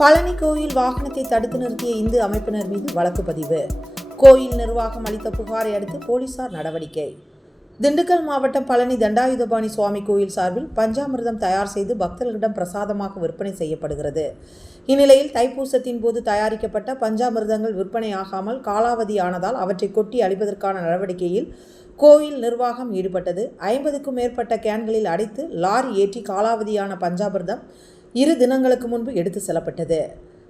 பழனி கோயில் வாகனத்தை தடுத்து நிறுத்திய இந்து அமைப்பினர் மீது வழக்கு பதிவு. கோயில் நிர்வாகம் அளித்த புகாரை அடுத்து போலீசார் நடவடிக்கை. திண்டுக்கல் மாவட்டம் பழனி தண்டாயுதபாணி சுவாமி கோயில் சார்பில் பஞ்சாமிர்தம் தயார் செய்து பக்தர்களிடம் பிரசாதமாக விற்பனை செய்யப்படுகிறது. இந்நிலையில் தைப்பூசத்தின் போது தயாரிக்கப்பட்ட பஞ்சாமிர்தங்கள் விற்பனையாகாமல் காலாவதியானதால் அவற்றை கொட்டி அழிப்பதற்கான நடவடிக்கையில் கோயில் நிர்வாகம் ஈடுபட்டது. ஐம்பதுக்கும் மேற்பட்ட கேன்களில் அடைத்து லாரி ஏற்றி காலாவதியான பஞ்சாமிர்தம் இரு தினங்களுக்கு முன்பு எடுத்து செல்லப்பட்டது.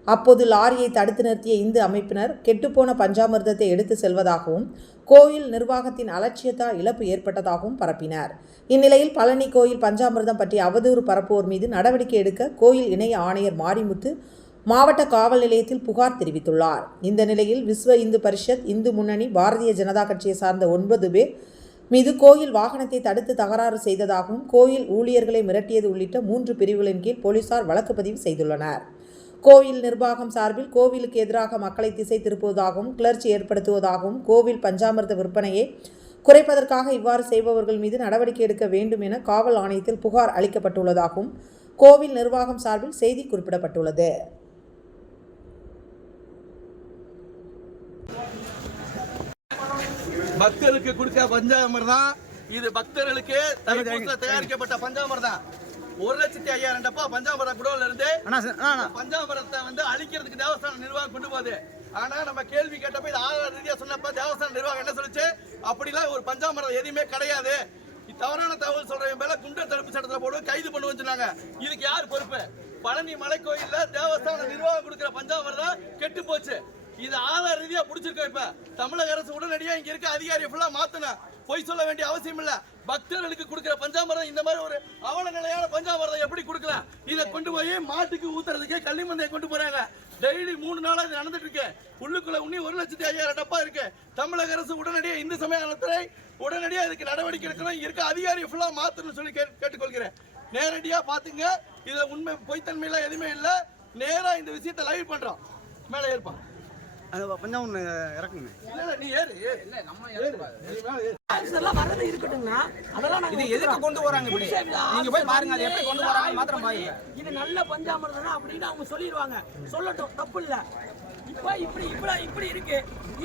அப்போது லாரியை தடுத்து நிறுத்திய இந்து அமைப்பினர் கெட்டுப்போன பஞ்சாமிர்தத்தை எடுத்து செல்வதாகவும் கோயில் நிர்வாகத்தின் அலட்சியத்தால் இழப்பு ஏற்பட்டதாகவும் பரப்பினார். இந்நிலையில் பழனி கோயில் பஞ்சாமிர்தம் பற்றி அவதூறு பரப்புவோர் மீது நடவடிக்கை எடுக்க கோயில் இணைய ஆணையர் மாரிமுத்து மாவட்ட காவல் நிலையத்தில் புகார் தெரிவித்துள்ளார். இந்த நிலையில் விஸ்வ இந்து பரிஷத் இந்து முன்னணி பாரதிய ஜனதா கட்சியை சார்ந்த ஒன்பது பேர் மீது கோயில் வாகனத்தை தடுத்து தகராறு செய்ததாகவும் கோயில் ஊழியர்களை மிரட்டியது உள்ளிட்ட மூன்று பிரிவுகளின் கீழ் போலீசார் வழக்கு பதிவு செய்துள்ளனர். கோயில் நிர்வாகம் சார்பில் கோவிலுக்கு எதிராக மக்களை திசை திருப்புவதாகவும் கிளர்ச்சி ஏற்படுத்துவதாகவும் கோவில் பஞ்சாமிர்த விற்பனையை குறைப்பதற்காக இவ்வாறு செய்பவர்கள் மீது நடவடிக்கை எடுக்க வேண்டும் என காவல் ஆணையத்தில் புகார் அளிக்கப்பட்டுள்ளதாகவும் கோவில் நிர்வாகம் சார்பில் செய்தி குறிப்பிடப்பட்டுள்ளது. பக்தருக்கு கொடுக்க பஞ்சாமிர்தம். இது பக்தர்களுக்கு தயாரிக்கப்பட்ட பஞ்சாமிர்தம். ஒரு லட்சத்தி ஐயாயிரம் டப்பா பஞ்சாமிர்தம் குடோன்ல இருந்து பஞ்சாமிரத்தை வந்து அழிக்கிறதுக்கு தேவஸ்தான நிர்வாகம் கொண்டு போகுது. ஆனா நம்ம கேள்வி கேட்டப்ப இது ஆதார ரீதியா சொன்னப்ப தேவஸ்தான நிர்வாகம் என்ன சொல்லுச்சு? அப்படிலாம் ஒரு பஞ்சாமிரதம் எதுவுமே கிடையாது. தவறான தகவல் சொல்றவங்க மேல குண்டர் தடுப்பு சட்டத்துல போடுவோம் கைது பண்ணுவோம்னு சொன்னாங்க. இதுக்கு யார் பொறுப்பு? பழனி மலை கோயில்ல தேவஸ்தான நிர்வாகம் கொடுக்கிற பஞ்சாமிரதம் கெட்டு போச்சு. இது ஆதார ரீதியா புடிச்சிருக்கோம் இப்ப. தமிழக அரசு உடனடியா இங்க இருக்க அதிகாரியை ஃபுல்லா மாத்தின பொய் சொல்ல வேண்டிய அவசியம் இல்ல. பக்தர்களுக்கு கொடுக்கிற பஞ்சாமிரதம் இந்த மாதிரி ஒரு அவல நிலையான பஞ்சாமிரதம் எப்படி கொடுக்கல இதை கொண்டு போய் மாட்டுக்கு ஊத்துறதுக்கு கள்ளிமந்தையை கொண்டு போறாங்க. டெய்லி மூணு நாளா இது நடந்துட்டு இருக்கு. உள்ளுக்குள்ள உன்னி ஒரு லட்சத்தி ஐயாயிரம் டப்பா இருக்கு. தமிழக அரசு உடனடியாக இந்து சமய நலத்துறை இதுக்கு நடவடிக்கை எடுக்கணும். இருக்க அதிகாரியை ஃபுல்லா மாத்தணும்னு சொல்லி கேட்டுக்கொள்கிறேன். நேரடியா பாத்துங்க. இதை உண்மை பொய்த்தன்மையெல்லாம் எதுவுமே இல்லை. நேராக இந்த விஷயத்தை லைவ் பண்றோம். மேலே ஏற்பான் அது கொஞ்சம் ஒன்று இறக்குங்க. இல்ல இல்ல நீ ஏறு ஏறு. ஏறு. நீ மேல ஏறு. இதெல்லாம் வரது இருக்கட்டுங்கண்ணா அதெல்லாம் இது எதுக்கு கொண்டு வராங்க இப்படி? நீங்க போய் பாருங்க அது எப்படி கொண்டு வராங்க மாத்திரம் பாருங்க. இது நல்ல பஞ்சாமிரதம் அப்படின்னு அவங்க சொல்லிடுவாங்க. சொல்லட்டும் தப்பு இல்ல. இப்ப இப்படி இப்படி இப்படி இருக்கு.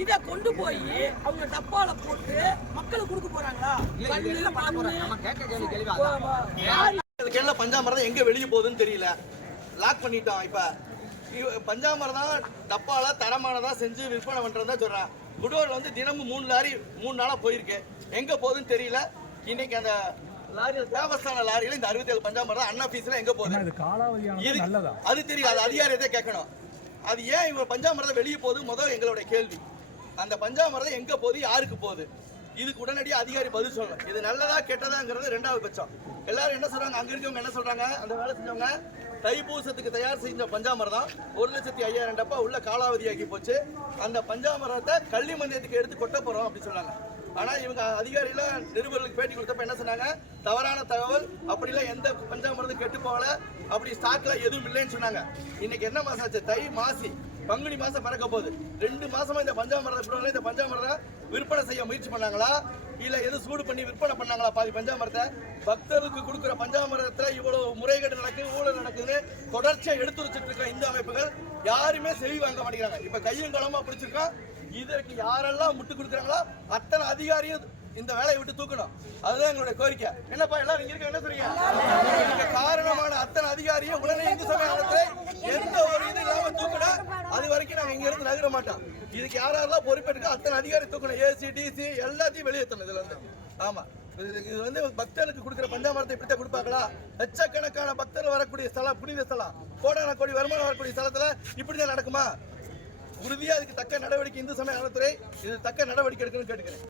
இத கொண்டு போய் அவங்க டப்பால போட்டு மக்களுக்கு கொடுக்க போறாங்களா? இல்ல பண்ண போறாங்க? நம்ம கேட்க கேள்வி பஞ்சாமிரதம் எங்க வெளிய போகுதுன்னு தெரியல. லாக் பண்ணிட்டோம் இப்ப. இவ- பஞ்சாமிரதம் டப்பால தரமானதா செஞ்சு விற்பனை பண்றதா சொல்றேன். குடோர் வந்து தினமும் மூணு லாரி மூணு நாளா போயிருக்கு. எங்க போகுதுன்னு தெரியல. இன்னைக்கு அந்த லாரி தேவஸ்தான லாரியில இந்த அறுபத்தேழு பஞ்சாமிரதம் அண்ணா பீஸ்ல எங்க போகுது? அது தெரியும் அது அதிகாரியத்தை கேட்கணும். அது ஏன் இவங்க பஞ்சாமிரதம் வெளியே போகுது? முதல் எங்களுடைய கேள்வி. அந்த பஞ்சாமிரதம் எங்க போகுது? யாருக்கு போகுது? இதுக்கு உடனடியாக அதிகாரி பதில் சொல்லணும். இது நல்லதா கெட்டதாங்கிறது ரெண்டாவது பட்சம். எல்லாரும் என்ன சொல்றாங்க? அங்க இருக்கவங்க என்ன சொல்றாங்க? அந்த வேலை செஞ்சவங்க தைப்பூசத்துக்கு தயார் செஞ்ச பஞ்சாமிரதம் ஒரு லட்சத்தி ஐயாயிரம் டப்பா உள்ள காலாவதியாகி போச்சு. அந்த பஞ்சாமரத்தை கள்ளி மந்தியத்துக்கு எடுத்து கொட்ட போறோம் அப்படின்னு சொன்னாங்க. ஆனா இவங்க அதிகாரியில நிருபர்களுக்கு பேட்டி கொடுத்தப்ப என்ன சொன்னாங்க? தவறான தகவல் அப்படிலாம் எந்த பஞ்சாமரத்தும் கெட்டு போகல. அப்படி ஸ்டாக்ல எதுவும் இல்லைன்னு சொன்னாங்க. இன்னைக்கு என்ன மாசாச்சு ஆச்சு? தை மாசி. பங்குனி மாசம் பிறக்க போகுது. ரெண்டு மாசமா இந்த பஞ்சாமிரத குடோன்ல இந்த பஞ்சாமிரதம் விற்பனை செய்ய முயற்சி பண்ணாங்களா? இல்ல எது சூடு பண்ணி விற்பனை பண்ணாங்களா பாதி பஞ்சாமிரத்தை பக்தர்களுக்கு கொடுக்குற பஞ்சாமிரதத்துல இவ்வளவு முறைகேடு நடக்குது ஊழல் நடக்குதுன்னு தொடர்ச்சியா எடுத்து வச்சிட்டு இருக்க இந்து அமைப்புகள் யாருமே செவி வாங்க மாட்டேங்கிறாங்க. இப்ப கையும் களமா பிடிச்சிருக்கோம் இதற்கு யாரெல்லாம் முட்டு கொடுக்குறாங்களோ அத்தனை அதிகாரியும் இந்த வேலையை விட்டு தூக்கணும். அதுதான் எங்களுடைய கோரிக்கை. என்னப்பா எல்லாரும் இங்க இருக்க என்ன சொல்றீங்க? காரணமான அத்தனை அதிகாரியும் உடனே இந்து சமயத்துல எந்த ஒரு இது இல்லாம தூக்கணும் அது வரைக்கும் நாங்க இங்க இருந்து நகர மாட்டான். இதுக்கு யாரெல்லாம் பொறுப்பெடுக்க அத்தனை அதிகாரி தூக்கணும். ஏசி டிசி எல்லாத்தையும் வெளியேற்றணும் இதுல இருந்து. ஆமா. இது இது வந்து பக்தர்களுக்கு கொடுக்குற பஞ்சாமரத்தை இப்படித்தான் கொடுப்பாங்களா? லட்சக்கணக்கான பக்தர்கள் வரக்கூடிய ஸ்தலம் புனித ஸ்தலம் கோடான கோடி வருமானம் வரக்கூடிய ஸ்தலத்துல இப்படிதான் நடக்குமா? உறுதியா இதுக்கு தக்க நடவடிக்கை இந்து சமய நலத்துறை இது தக்க நடவடிக்கை எடுக்கணும்னு கேட்டுக்கிறேன்.